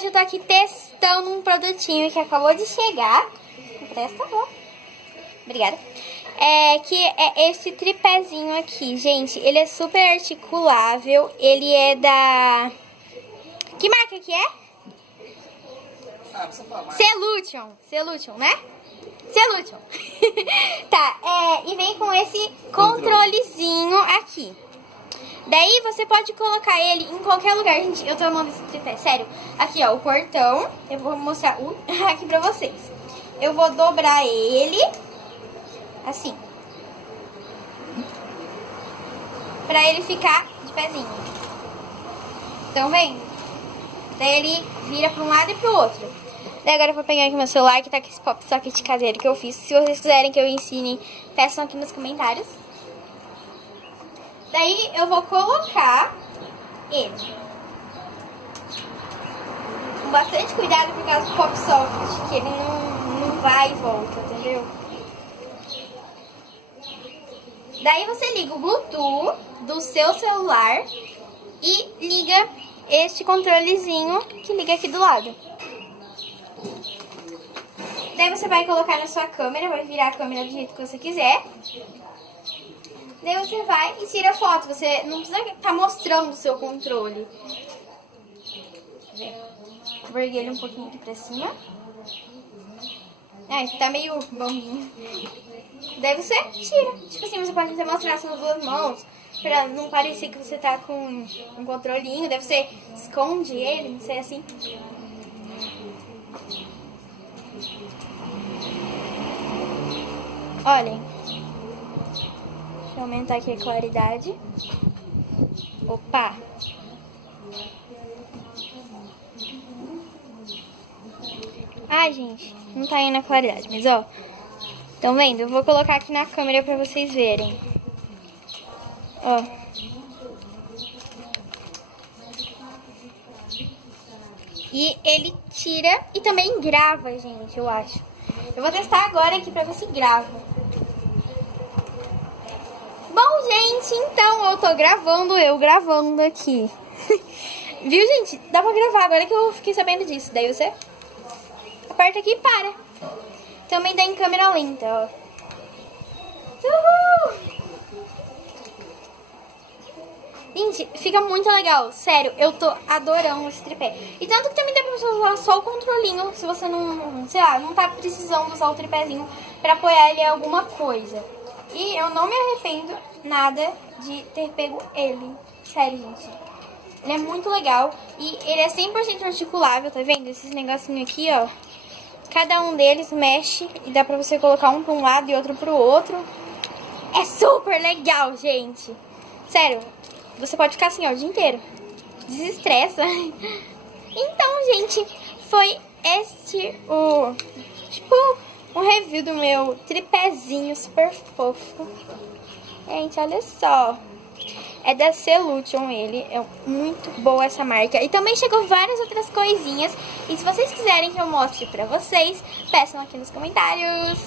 hoje eu tô aqui testando um produtinho que acabou de chegar. Presta, ó. Obrigada. Que é esse tripézinho aqui, gente. Ele é super articulável. Ele é da... Que marca que é? Celution, né? Celution. Tá, e vem com esse controlezinho aqui. Daí você pode colocar ele em qualquer lugar, gente. Eu tô amando esse tripé, sério. Aqui, ó, o portão. Eu vou mostrar aqui pra vocês. Eu vou dobrar ele assim, pra ele ficar de pezinho. Estão vendo? Daí ele vira pra um lado e pro outro. Daí agora eu vou pegar aqui meu celular, que tá com esse pop socket caseiro que eu fiz. Se vocês quiserem que eu ensine, peçam aqui nos comentários. Daí eu vou colocar ele com bastante cuidado por causa do pop socket, que ele não vai e volta, entendeu? Daí você liga o Bluetooth do seu celular e liga este controlezinho que liga aqui do lado. Daí você vai colocar na sua câmera, vai virar a câmera do jeito que você quiser. Daí você vai e tira foto. Você não precisa estar mostrando o seu controle. Vou erguer ele um pouquinho aqui pra cima. Tá meio bombinho. Daí você tira. Tipo assim, você pode até mostrar suas duas mãos, pra não parecer que você tá com um controlinho. Daí você esconde ele, não sei assim. Olhem. Deixa eu aumentar aqui a claridade. Opa! Ai, gente, não tá indo a claridade, mas ó. Estão vendo? Eu vou colocar aqui na câmera pra vocês verem. Ó. E ele tira e também grava, gente, eu acho. Eu vou testar agora aqui pra ver se grava. Bom, gente, então eu tô gravando aqui. Viu, gente? Dá pra gravar agora que eu fiquei sabendo disso. Daí você aperta aqui e para. Também dá em câmera lenta, ó. Uhul! Gente, fica muito legal. Sério, eu tô adorando esse tripé. E tanto que também dá pra você usar só o controlinho, se você não, sei lá, não tá precisando usar o tripézinho pra apoiar ele em alguma coisa. E eu não me arrependo nada de ter pego ele. Sério, gente. Ele é muito legal. E ele é 100% articulável, tá vendo? Esses negocinhos aqui, ó. Cada um deles mexe e dá pra você colocar um pra um lado e outro pro outro. É super legal, gente. Sério, você pode ficar assim, ó, o dia inteiro. Desestressa. Então, gente, foi este um review do meu tripézinho super fofo. Gente, olha só. É da Celution ele. É muito boa essa marca. E também chegou várias outras coisinhas. E se vocês quiserem que eu mostre pra vocês, peçam aqui nos comentários.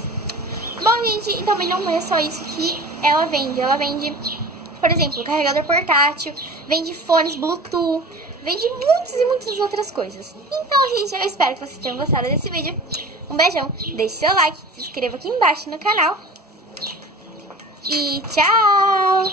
Bom, gente, e também não é só isso que ela vende. Ela vende, por exemplo, carregador portátil, vende fones Bluetooth, vende muitas e muitas outras coisas. Então, gente, eu espero que vocês tenham gostado desse vídeo. Um beijão, deixe seu like, se inscreva aqui embaixo no canal. E tchau!